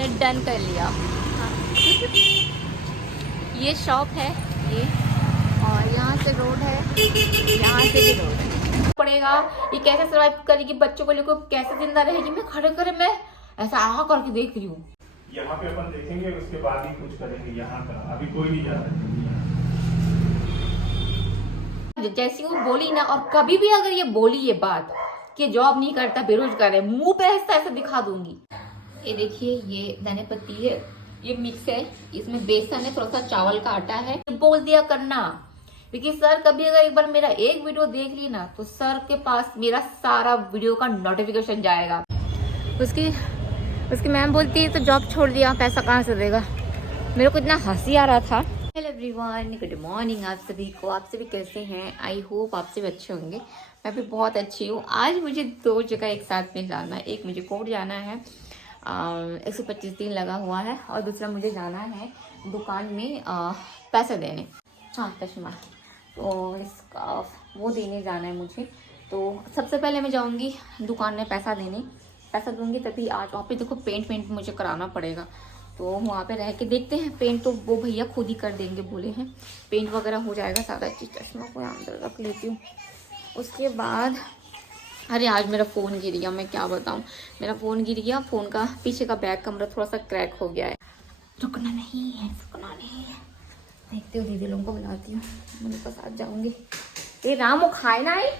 मैंने डन कर लिया। हाँ। ये शॉप है ये, और यहाँ से रोड है, यहाँ से भी रोड है। पड़ेगा ये कैसे सर्वाइव करेगी, बच्चों को लेकर कैसे जिंदा रहेगी। मैं खड़े खड़े मैं ऐसा आहा करके देख रही हूँ। यहाँ पे अपन देखेंगे, उसके बाद ही कुछ करेंगे। यहाँ का अभी कोई नहीं जा रहा है। जैसी वो बोली ना, और कभी भी अगर ये बोली ये बात कि जॉब नहीं करता बेरोजगार है, मुंह पे ऐसा दिखा दूंगी। ये देखिए, ये धनिया पत्ती है, ये मिक्स है, इसमें बेसन है, थोड़ा सा चावल का आटा है। बोल दिया करना, क्योंकि सर कभी अगर एक बार मेरा एक वीडियो देख ली ना, तो सर के पास मेरा सारा वीडियो का नोटिफिकेशन जाएगा। उसकी मैम बोलती है तो जॉब छोड़ दिया, पैसा कहाँ से देगा। मेरे को इतना हंसी आ रहा था। हेलो एवरीवन, गुड मॉर्निंग आप सभी को। आप सभी कैसे हैं? आई होप आप सभी अच्छे होंगे। मैं भी बहुत अच्छी हूँ। आज मुझे 2 जगह एक साथ में जाना है। एक मुझे कोर्ट जाना है, 125 दिन लगा हुआ है, और दूसरा मुझे जाना है दुकान में पैसे देने। हाँ, चश्मा, तो इसका वो देने जाना है मुझे। तो सबसे पहले मैं जाऊँगी दुकान में पैसा देने। पैसा दूंगी तभी आज वहाँ पे देखो पेंट मुझे कराना पड़ेगा। तो वहाँ पे रह के देखते हैं। पेंट तो वो भैया खुद ही कर देंगे बोले हैं, पेंट वगैरह हो जाएगा सारा चीज़। चश्मा को अंदर रख लेती हूँ। उसके बाद अरे आज मेरा फ़ोन गिर गया, मैं क्या बताऊँ। मेरा फ़ोन गिर गया, फ़ोन का पीछे का बैक कमरा थोड़ा सा क्रैक हो गया है। रुकना नहीं है, रुकना नहीं है। देखते हो, दीदी लोगों को बुलाती हूँ, उनके साथ जाऊँगी। ये राम वो खाए ना आई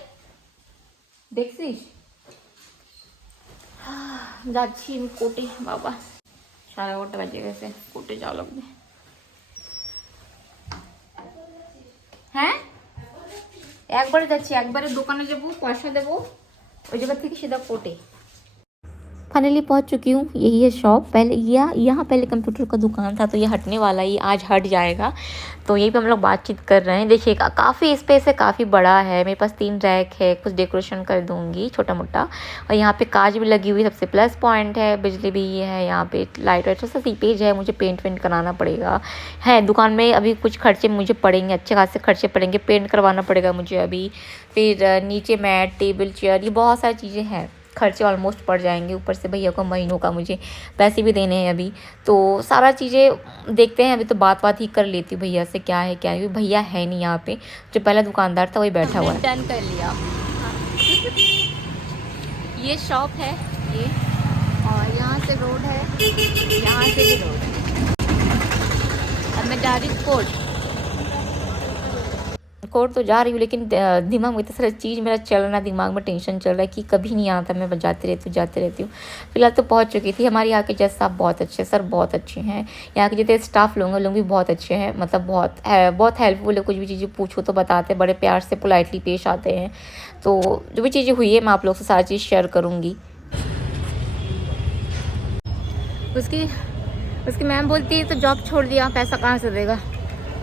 देखसी যাচ্ছি কোটে বাবা, 11:30 বাজে গেছে, কোটে যাওয়া লাগবে। হ্যাঁ, একবারে যাচ্ছি, একবারে দোকানে যাবো, পয়সা দেবো, ওই জায়গা থেকে সিধা কোটে। फाइनली पहुंच चुकी हूँ। यही है शॉप। पहले यहाँ पहले कंप्यूटर का दुकान था, तो ये हटने वाला ही आज हट जाएगा। तो यही पे हम लोग बातचीत कर रहे हैं। देखिएगा काफ़ी स्पेस है, काफ़ी बड़ा है। मेरे पास 3 रैक है, कुछ डेकोरेशन कर दूँगी छोटा मोटा। और यहाँ पे कांच भी लगी हुई, सबसे प्लस पॉइंट है। बिजली भी है यहाँ पे, लाइट वाइट सा सीपेज है। मुझे पेंट वेंट कराना पड़ेगा। है दुकान में अभी कुछ खर्चे मुझे पड़ेंगे, अच्छे खासे खर्चे पड़ेंगे। पेंट करवाना पड़ेगा मुझे अभी। फिर नीचे मैट, टेबल, चेयर, ये बहुत सारी चीज़ें हैं। खर्चे ऑलमोस्ट पड़ जाएंगे। ऊपर से भैया को महीनों का मुझे पैसे भी देने हैं अभी। तो सारा चीज़ें देखते हैं। अभी तो बात ही कर लेती हूँ भैया से, क्या है क्या नहीं। भैया है नहीं यहाँ पे, जो पहला दुकानदार था वही बैठा हुआ है। डन कर लिया। ये शॉप है ये, और यहाँ से रोड है, यहाँ से भी रोड है। अब मैं जा रही हूँ कोर्ट तो जा रही हूँ, लेकिन दिमाग में इतना सारा चीज़ मेरा चल रहा है, दिमाग में टेंशन चल रहा है कि कभी नहीं आता। मैं जाती रहती हूँ। फिलहाल तो पहुँच चुकी थी। हमारे यहाँ के जज साहब बहुत अच्छे, सर बहुत अच्छे हैं। यहाँ के जितने स्टाफ लोग भी बहुत अच्छे हैं, मतलब बहुत हेल्पफुल है। कुछ भी चीज़ें पूछो तो बताते, बड़े प्यार से पोलाइटली पेश आते हैं। तो जो भी चीज़ें हुई है मैं आप लोग से सारी चीज़ शेयर करूँगी। उसकी मैम बोलती है तो जॉब छोड़ दिया, पैसा कहाँ से देगा।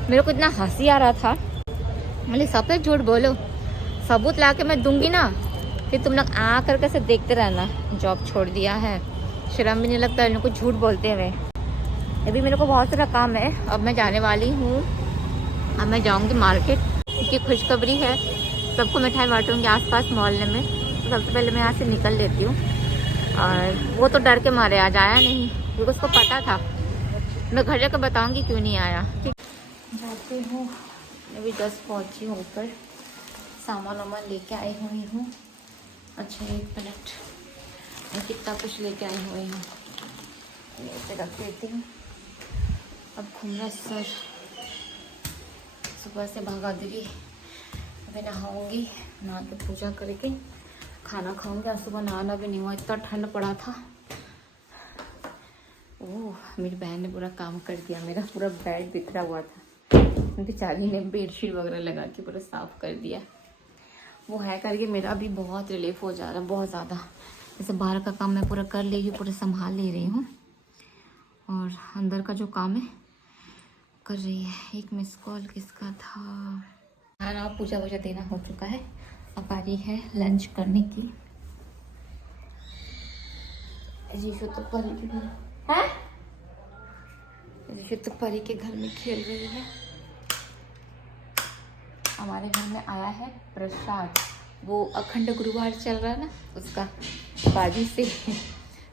मेरे को इतना हंसी आ रहा था। मतलब सब झूठ बोलो, सबूत ला के मैं दूंगी ना, फिर तुम लोग आ करके से देखते रहना। जॉब छोड़ दिया है, शर्म भी नहीं लगता इन लोग को झूठ बोलते हुए। अभी मेरे को बहुत सारा काम है, अब मैं जाने वाली हूँ। अब मैं जाऊँगी मार्केट, क्योंकि खुशखबरी है। सबको मिठाई बांटूँगी आसपास मोहल्ले में। तो सबसे पहले मैं यहाँ से निकल लेती हूँ। और वो तो डर के मारे आज आया नहीं, क्योंकि उसको पता था। मैं घर जाकर बताऊँगी क्यों नहीं आया। ठीक, जाती हूँ। अभी जस्ट पहुँची हूँ ऊपर, सामान वामान लेके आई हुई हूँ। अच्छा 1 मिनट, मैं कितना कुछ लेके आई हुई हूँ, इसे रख देती हूँ। अब घूमना सर, सुबह से भागा दीदी। अभी नहाऊँगी, नहा के पूजा करके खाना खाऊँगी। आज सुबह नहाना भी नहीं हुआ, इतना ठंड पड़ा था। ओह, मेरी बहन ने पूरा काम कर दिया। मेरा पूरा बेड बिखरा हुआ था, बेचारी ने बेडशीट वगैरह लगा के पूरा साफ़ कर दिया। वो है करके मेरा भी बहुत रिलीफ हो जा रहा है, बहुत ज़्यादा। जैसे बाहर का काम मैं पूरा कर ले रही हूँ, पूरा संभाल ले रही हूँ, और अंदर का जो काम है कर रही है। एक मिस कॉल किसका था? खाना पूजा वूजा देना हो चुका है, अब आ रही है लंच करने की। ऋषु तो परी के घर में खेल रही है। हमारे घर में आया है प्रसाद, वो अखंड गुरुवार चल रहा है ना, उसका बाजी से।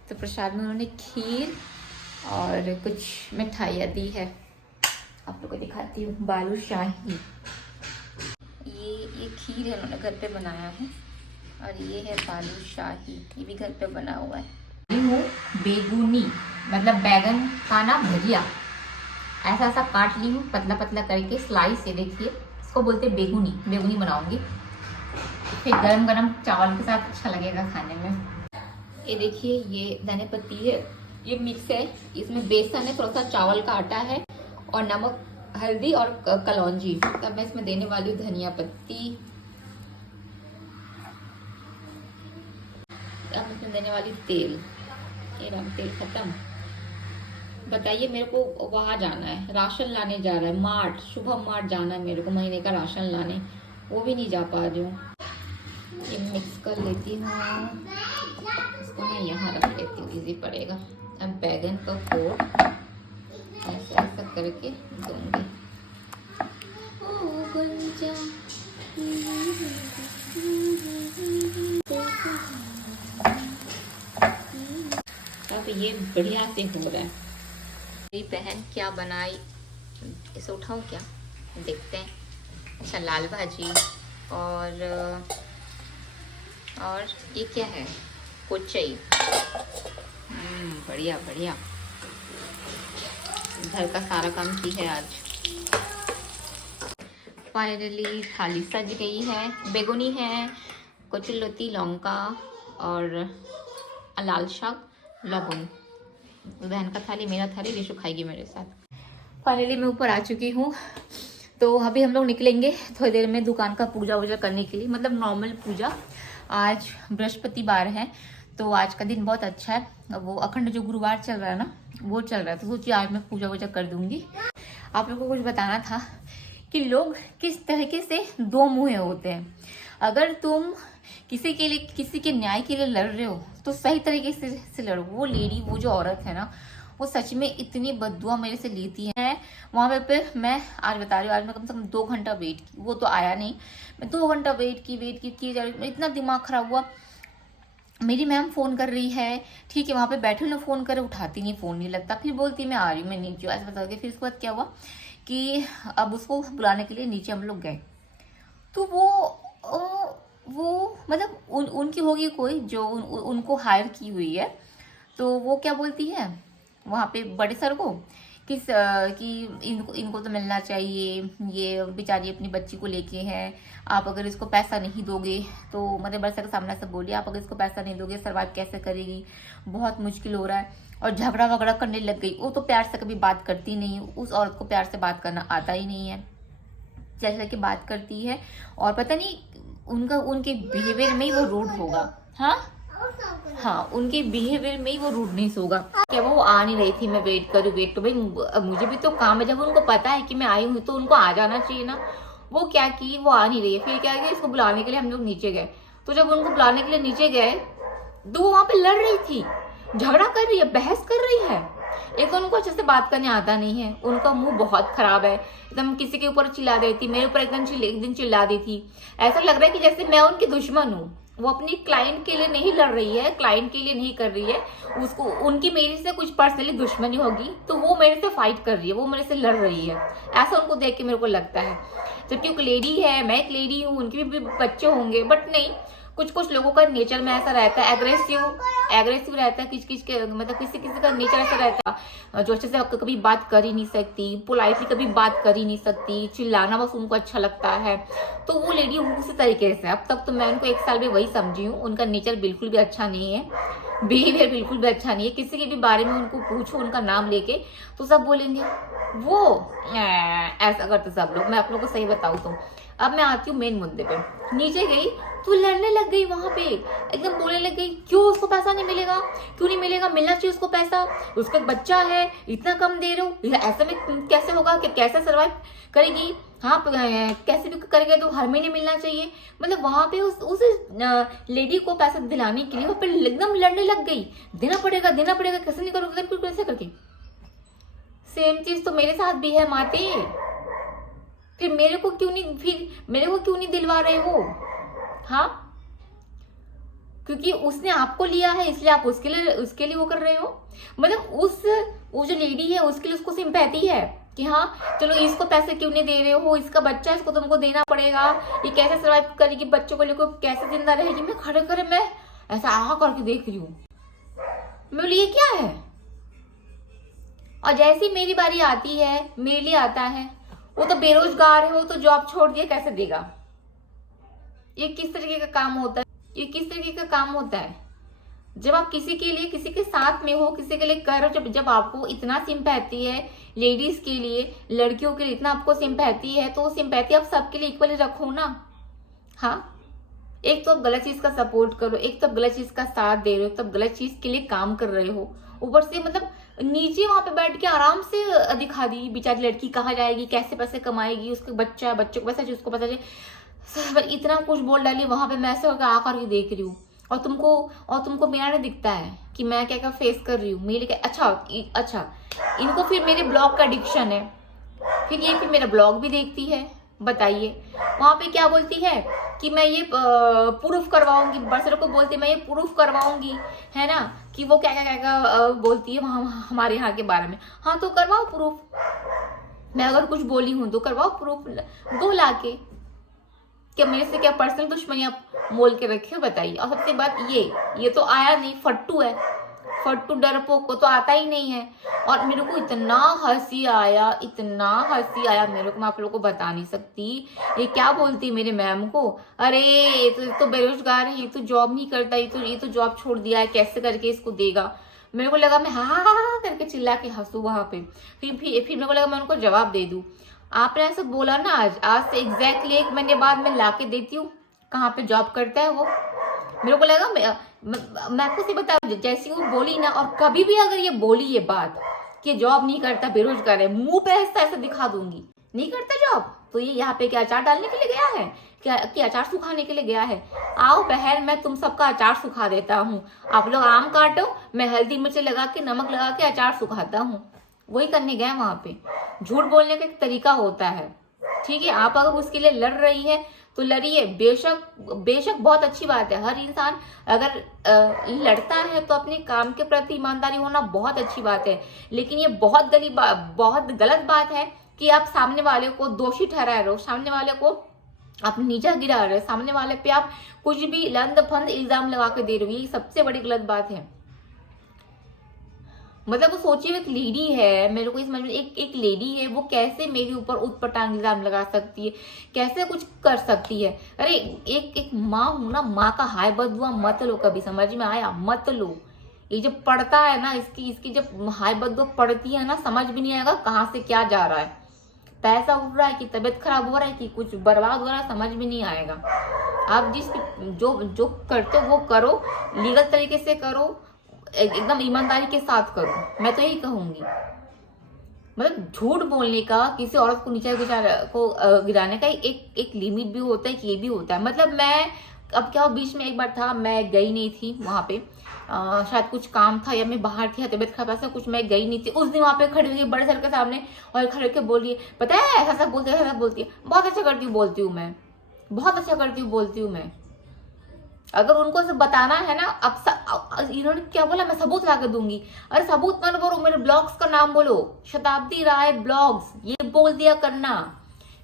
तो प्रसाद में उन्होंने खीर और कुछ मिठाइयाँ दी है, आप लोग को दिखाती हूँ। बालूशाही, ये खीर है, उन्होंने घर पे बनाया है। और ये है बालूशाही, ये भी घर पे बना हुआ है। बेगुनी मतलब बैगन का ना भजिया, ऐसा ऐसा काट ली हूँ पतला पतला करके स्लाइस। ये देखिए, इसको बोलते हैं बेगुनी। बेगुनी बनाऊंगी, फिर गरम गरम चावल के साथ अच्छा लगेगा खाने में। ये देखिए, ये धनिया पत्ती है, ये मिक्स है, इसमें बेसन है, थोड़ा सा चावल का आटा है और नमक, हल्दी और कलौंजी। तब मैं इसमें देने वाली हूँ धनिया पत्ती। अब इसमें देने वाली तेल। ये तेल खत्म। बताइए, मेरे को वहां जाना है, राशन लाने जा रहा है, मार्ट, शुभम मार्ट जाना है मेरे को, महीने का राशन लाने, वो भी नहीं जा पा रही हूँ। ये मिक्स कर लेती हूँ, इसको मैं यहाँ रख लेती हूँ, इजी पड़ेगा। अब बैगन का फोड़ ऐसा ऐसा करके दूंगी। अब ये बढ़िया से हो रहा है। मेरी बहन क्या बनाई, इसे उठाओ क्या, देखते हैं। अच्छा, लाल भाजी और ये क्या है, कोचई। बढ़िया बढ़िया, घर का सारा काम की है आज। फाइनली थाली सज गई है। बेगुनी है, कचुलती लौंका और लाल शाक, लौंग। बहन का थाली, मेरा थाली, रिशु खाएगी मेरे साथ। फाइनली मैं ऊपर आ चुकी हूँ, तो अभी हम लोग निकलेंगे थोड़ी देर में दुकान का पूजा वूजा करने के लिए, मतलब नॉर्मल पूजा। आज बृहस्पतिवार है, तो आज का दिन बहुत अच्छा है। वो अखंड जो गुरुवार चल रहा है ना, वो चल रहा है, तो सोचिए आज मैं पूजा वूजा कर दूंगी। आप लोगों को कुछ बताना था कि लोग किस तरीके से दो मुँहे होते हैं। अगर तुम किसी के लिए, किसी के न्याय के लिए लड़ रहे हो, तो सही तरीके से लड़ो। वो लेडी, वो जो औरत है ना, वो सच में इतनी बद्दुआ मेरे से लेती है। वहाँ पे मैं आज बता रही हूँ, आज मैं कम से कम 2 घंटा वेट की, वो तो आया नहीं। मैं 2 घंटा वेट की जा रही, इतना दिमाग खराब हुआ। मेरी मैम फोन कर रही है, ठीक है, वहाँ पे बैठे ना, फोन करे, उठाती नहीं, फोन नहीं लगता, फिर बोलती मैं आ रही हूँ, मैं नीचे ऐसे बता के। फिर उसके बाद क्या हुआ कि अब उसको बुलाने के लिए नीचे हम लोग गए, तो वो मतलब उनकी होगी कोई जो उनको हायर की हुई है। तो वो क्या बोलती है वहाँ पे बड़े सर को कि इनको तो मिलना चाहिए, ये बेचारी अपनी बच्ची को लेके हैं, आप अगर इसको पैसा नहीं दोगे तो, मतलब बड़े सर के सामने से बोलिए, आप अगर इसको पैसा नहीं दोगे सर्वाइव कैसे करेगी, बहुत मुश्किल हो रहा है। और झगड़ा वगड़ा करने लग गई। वो तो प्यार से कभी बात करती नहीं, उस औरत को प्यार से बात करना आता ही नहीं है, जैसे कि बात करती है। और पता नहीं उनके बिहेवियर में ही वो रूड होगा। हाँ, उनके बिहेवियर में ही वो रूडनेस होगा। क्या वो आ नहीं रही थी, मैं वेट तो भाई मुझे भी तो काम है, जब उनको पता है कि मैं आई हूँ तो उनको आ जाना चाहिए ना। वो क्या की, वो आ नहीं रही है। फिर क्या किया, इसको बुलाने के लिए हम लोग नीचे गए। तो जब उनको बुलाने के लिए नीचे गए, तो वो वहां पे लड़ रही थी, झगड़ा कर रही है, बहस कर रही है। एक तो उनको अच्छे से बात करने आता नहीं है, उनका मुंह बहुत खराब है, एकदम किसी के ऊपर चिल्ला देती, मेरे ऊपर एक दिन चिल्ला दी थी। ऐसा लग रहा है कि जैसे मैं उनकी दुश्मन हूँ। वो अपनी क्लाइंट के लिए नहीं लड़ रही है, क्लाइंट के लिए नहीं कर रही है, उसको उनकी मेरे से कुछ पर्सनली दुश्मनी होगी, तो वो मेरे से फाइट कर रही है, वो मेरे से लड़ रही है। ऐसा उनको देख के मेरे को लगता है। जबकि वो लेडी है, मैं एक लेडी हूँ, उनके भी बच्चे होंगे, बट नहीं, कुछ लोगों का नेचर में ऐसा रहता है, एग्रेसिव रहता है, मतलब किसी का नेचर ऐसा रहता है जो अच्छे से कभी बात कर ही नहीं सकती, पोलाइटली कभी बात कर ही नहीं सकती, चिल्लाना बस उनको अच्छा लगता है। तो वो लेडी उसी तरीके से, अब तक तो मैं उनको 1 साल में वही समझी हूँ। उनका नेचर बिल्कुल भी अच्छा नहीं है, बिहेवियर बिल्कुल भी अच्छा नहीं है। किसी के भी बारे में उनको पूछो, उनका नाम लेके, तो सब बोलेंगे वो ऐसा करते सब लोग। मैं आप लोगों को सही बताऊँ तो। अब मैं आती हूँ मेन मुद्दे पे। नीचे गई तो लड़ने लग गई वहां पे, एकदम बोलने लग गई, क्यों उसको पैसा नहीं मिलेगा, क्यों नहीं मिलेगा, मिलना चाहिए उसको पैसा, उसका बच्चा है, इतना कम दे रहे हो, ऐसे में कैसे होगा, कि कैसे सर्वाइव करेगी, हाँ कैसे भी करेगा, तो हर महीने मिलना चाहिए। मतलब वहां पे उस लेडी को पैसा दिलाने के लिए फिर एकदम लड़ने लग गई, देना पड़ेगा, कैसे नहीं करोगे, कैसे करके। सेम चीज तो मेरे साथ भी है माते। फिर मेरे को क्यों नहीं दिलवा रहे हो? हाँ, क्योंकि उसने आपको लिया है, इसलिए आप उसके लिए वो कर रहे हो। मतलब लेडी है उसके लिए उसको सिंपैथी है कि हाँ चलो इसको पैसे क्यों नहीं दे रहे हो, इसका बच्चा है, इसको तुमको देना पड़ेगा, ये कैसे सर्वाइव करेगी, बच्चों को लेकर कैसे जिंदा रहेगी। मैं खड़े खड़े मैं ऐसा आह करके देख रही हूँ, मैं बोली ये क्या है। और जैसी मेरी बारी आती है, मेरे लिए आता है, वो तो बेरोजगार है, वो तो जॉब छोड़ दिया, कैसे देगा। ये किस तरीके का काम होता है, ये किस तरीके का काम होता है। जब आप किसी के लिए, किसी के साथ में हो, किसी के लिए कर रहे हो, जब आपको इतना सिंपैथी है, लेडीज के लिए, लड़कियों के लिए इतना आपको सिंपैथी है, तो वो सिंपैथी आप सबके लिए इक्वली रखो ना। हाँ, एक तो आप गलत चीज का सपोर्ट करो, एक तो आप गलत चीज का साथ दे रहे हो, तब गलत चीज के लिए काम कर रहे हो, ऊपर से मतलब नीचे वहां पे बैठ के आराम से दिखा दी बेचारी लड़की कहाँ जाएगी, कैसे पैसे कमाएगी, उसके बच्चा है, बच्चों को पैसा चाहिए, उसको पैसा चाहिए, इतना कुछ बोल डाली वहां पे। मैं ऐसे आकर के देख रही हूँ, और तुमको मेरा नहीं दिखता है कि मैं क्या क्या फेस कर रही हूँ मेरे क्या। अच्छा इनको फिर मेरे ब्लॉग का एडिक्शन है, फिर मेरा ब्लॉग भी देखती है। बताइए वहां पे क्या बोलती है कि मैं ये प्रूफ करवाऊंगी, बरसर को बोलती है मैं ये प्रूफ करवाऊंगी, है ना, कि वो क्या क्या बोलती है वहां हमारे यहाँ के बारे में। हाँ तो करवाओ प्रूफ, मैं अगर कुछ बोली हूं तो करवाओ प्रूफ, दो लाके। क्या मेरे से क्या पर्सनल दुश्मनी आप मोल के रखे हो, बताइए। और सबसे बात ये तो आया नहीं, फट्टू है, फट्टू डरपोक को तो आता ही नहीं है। और मेरे को इतना हंसी आया, इतना हंसी आया मेरे को, मैं आप लोगों को बता नहीं सकती। ये क्या बोलती मेरे मैम को, अरे ये तो बेरोजगार है, ये तो जॉब नहीं करता, ये तो जॉब छोड़ दिया है, कैसे करके इसको देगा। मेरे को लगा मैं हा करके चिल्ला के हंसू वहां पे। फिर मेरे को लगा मैं उनको जवाब दे दूं। आपने ऐसा बोला ना, आज से एग्जैक्टली 1 महीने बाद मैं लाके देती हूँ कहाँ पे जॉब करता है वो। मेरे को लगा मैं आपको से बता, जैसी वो बोली ना, और कभी भी अगर ये बोली ये बात कि जॉब नहीं करता, बेरोजगार है, मुंह पे ऐसा दिखा दूंगी, नहीं करता जॉब तो ये यहाँ पे क्या अचार डालने के लिए गया है, क्या अचार सुखाने के लिए गया है। आओ बहन, मैं तुम सबका अचार सुखा देता हूँ। आप लोग आम काटो, मैं हल्दी मिर्च लगा के, नमक लगा के अचार सुखाता हूँ। वही करने गए वहां पे। झूठ बोलने का एक तरीका होता है, ठीक है। आप अगर उसके लिए लड़ रही है तो लड़िए, बेशक बहुत अच्छी बात है। हर इंसान अगर लड़ता है तो अपने काम के प्रति ईमानदारी होना बहुत अच्छी बात है। लेकिन ये बहुत गलत बात है कि आप सामने वाले को दोषी ठहरा रहे हो, सामने वाले को आप नीचा गिरा रहे हो, सामने वाले पे आप कुछ भी लंद फंद इल्जाम लगा के दे रहे हो। ये सबसे बड़ी गलत बात है। मतलब वो सोचिए, एक लेडी है, मेरे को इस समझ में एक लेडी है, वो कैसे मेरे ऊपर उठपटांग इल्जाम लगा सकती है, कैसे कुछ कर सकती है। अरे एक माँ हूं ना, माँ का हाय बदुआ मत लो, कभी समझ में आया, मत लो। ये जब पड़ता है ना, इसकी जब हाय बदुआ पड़ती है ना, समझ भी नहीं आएगा कहाँ से क्या जा रहा है, पैसा उड़ रहा है कि तबीयत खराब हो रहा है कि कुछ बर्बाद हो रहा है, समझ में नहीं आएगा। आप जो करते हो वो करो, लीगल तरीके से करो, एकदम ईमानदारी के साथ करो, मैं तो यही कहूंगी। मतलब झूठ बोलने का, किसी औरत को नीचे गिराने का एक लिमिट भी होता है कि ये भी होता है। मतलब मैं अब क्या, बीच में एक बार था, मैं गई नहीं थी वहां पे, शायद कुछ काम था या मैं बाहर थी, तबियत खराब, ऐसा कुछ, मैं गई नहीं थी। उस दिन वहां पे खड़े हुए बड़े सर के सामने और खड़े होकर बोलिए, पता है ऐसा बोलती है, ऐसा बोलती है, बहुत अच्छा करती हूँ बोलती हूँ मैं, बहुत अच्छा करती हूँ बोलती हूँ मैं। अगर उनको सब बताना है ना, अब इन्होंने क्या बोला, मैं सबूत ला के दूंगी। अरे सबूत मत बोलो, मेरे ब्लॉग्स का नाम बोलो, शताब्दी राय ब्लॉग्स, ये बोल दिया करना।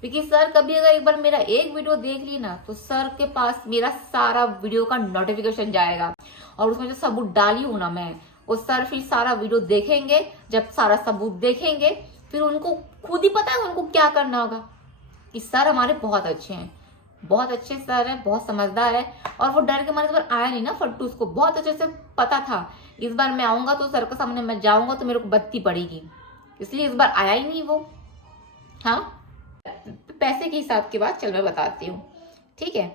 क्योंकि सर कभी अगर एक बार मेरा एक वीडियो देख ली ना, तो सर के पास मेरा सारा वीडियो का नोटिफिकेशन जाएगा, और उसमें जो सबूत डाली हूं ना मैं, वो सर फिर सारा वीडियो देखेंगे। जब सारा सबूत देखेंगे, फिर उनको खुद ही पता है उनको क्या करना होगा। कि सर हमारे बहुत अच्छे हैं, बहुत अच्छे सर है, बहुत समझदार है। और वो डर के मारे इस बार आया नहीं ना फट्टू, उसको बहुत अच्छे से पता था इस बार मैं आऊंगा तो सर के सामने मैं जाऊंगा तो मेरे को बत्ती पड़ेगी, इसलिए इस बार आया ही नहीं वो। हाँ, पैसे के हिसाब की बात चल मैं बताती हूँ, ठीक है।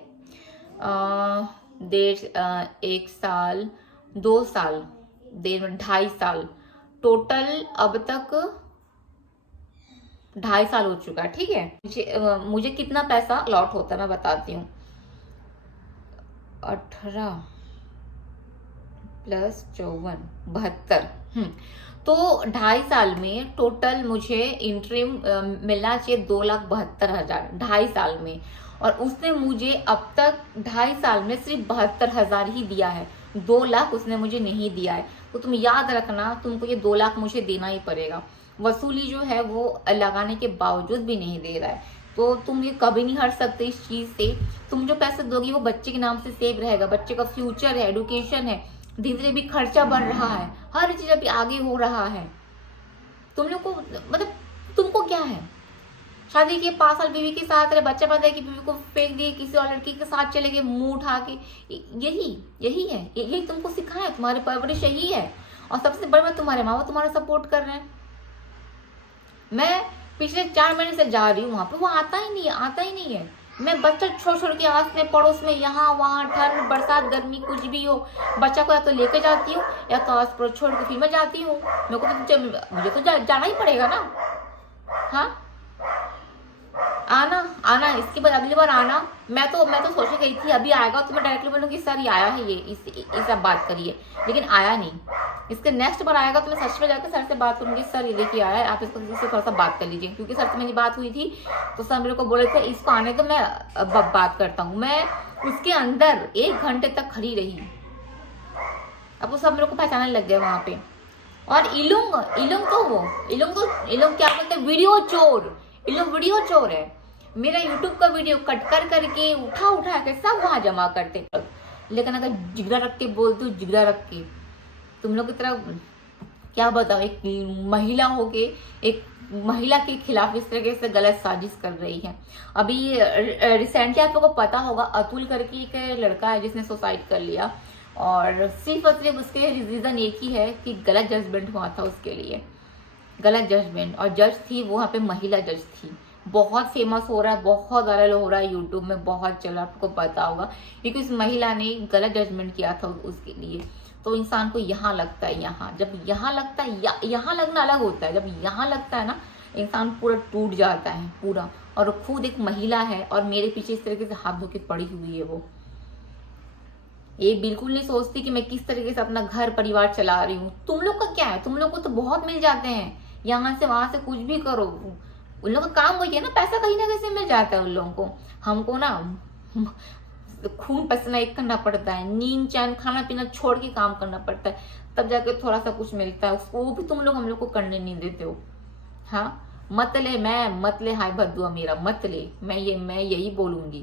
1 साल 2 साल 2.5 साल टोटल, अब तक 2.5 साल हो चुका है, ठीक है। मुझे कितना पैसा लॉट होता है मैं बताती हूँ। 18 + 54 72, तो 2.5 साल में टोटल मुझे इंटरिम मिलना चाहिए 2,72,000 2.5 साल में। और उसने मुझे अब तक 2.5 साल में सिर्फ 72,000 ही दिया है। 2 लाख उसने मुझे नहीं दिया है, तो तुम याद रखना तुमको ये 2 लाख मुझे देना ही पड़ेगा। वसूली जो है वो लगाने के बावजूद भी नहीं दे रहा है, तो तुम ये कभी नहीं हट सकते इस चीज से। तुम जो पैसे दोगी वो बच्चे के नाम से सेव रहेगा, बच्चे का फ्यूचर है, एडुकेशन है, धीरे धीरे भी खर्चा बढ़ रहा है, हर चीज अभी आगे हो रहा है। तुम लोग को मतलब तुमको क्या है, शादी के 5 साल बीवी के साथ रहे, बच्चा पैदा की बीवी को फेंक दिए, किसी और लड़की के साथ चले गए मुंह उठा के, यही है, यही तुमको सिखाया, तुम्हारी परवरिश यही है। और सबसे बड़ा तुम्हारे माँ बाप तुम्हारा सपोर्ट कर रहे हैं। मैं पिछले 4 महीने से जा रही हूँ वहां पे, वो आता ही नहीं है। मैं बच्चा छोड़ के आस में पड़ोस में यहाँ वहाँ ठंड बरसात गर्मी कुछ भी हो, बच्चा को या तो लेके जाती हूँ या तो आस पड़ोस छोड़ के फिर मैं जाती हूँ। मेरे को तो मुझे तो जाना ही पड़ेगा ना। हाँ, आना इसके बाद अगली बार आना। मैं तो सोच गई थी अभी आएगा तो मैं डायरेक्टली बोलूँगी सर ये आया है, ये इस आप बात करिए, लेकिन आया नहीं। इसके नेक्स्ट बार आएगा तो मैं सच में जाकर सर से बात करूंगी, सर ये देखिए आया है, आप इससे थोड़ा सा बात कर लीजिए, क्योंकि सर से मेरी बात हुई थी तो सर मेरे को बोले थे इसको आने तो मैं बात करता हूँ। मैं उसके अंदर 1 घंटे तक खड़ी रही, अब वो सब मेरे को पहचानने लग गए वहां पे। और इलुंग क्या बोलते हैं, वीडियो चोर है। मेरा यूट्यूब का वीडियो कट करके उठा के सब वहां जमा करते। लेकिन अगर जिगरा रख के बोलती हूँ, जिगरा रख के, तुम लोग की तरह क्या बताओ, एक महिला होके एक महिला के खिलाफ इस तरीके से गलत साजिश कर रही है। अभी रिसेंटली आप लोगों को पता होगा, अतुल करके एक लड़का है जिसने सुसाइड कर लिया, और सिर्फ उसके रीजन एक ही है कि गलत जजमेंट हुआ था उसके लिए, गलत जजमेंट। और जज थी वो, वहाँ पे महिला जज थी। बहुत फेमस हो रहा है, बहुत वायरल हो रहा है, यूट्यूब में बहुत चला, आपको पता होगा, क्योंकि उस महिला ने गलत जजमेंट किया था उसके लिए। तो इंसान को यहाँ लगता है, जब यहाँ लगता है, यहाँ लगना अलग होता है, जब यहाँ लगता है ना इंसान पूरा टूट जाता है पूरा। और खुद एक महिला है और मेरे पीछे इस तरीके से हाथ धो के पड़ी हुई है वो। ये बिल्कुल नहीं सोचती कि मैं किस तरीके से अपना घर परिवार चला रही हूँ। तुम लोग का क्या है, तुम लोग को तो बहुत मिल जाते हैं, यहाँ से वहां से कुछ भी करो, उन लोगों का काम वही है ना, पैसा कहीं ना कहीं से मिल जाता है उन लोगों को। हमको ना खून पसीना एक करना पड़ता है, नींद चैन खाना पीना छोड़ के काम करना पड़ता है, तब जाके थोड़ा सा कुछ मिलता है, उसको वो भी तुम लोग हम लोग को करने नहीं देते हो। हाँ, मत ले हाय बदुआ मेरा, मत ले, मैं यही बोलूंगी।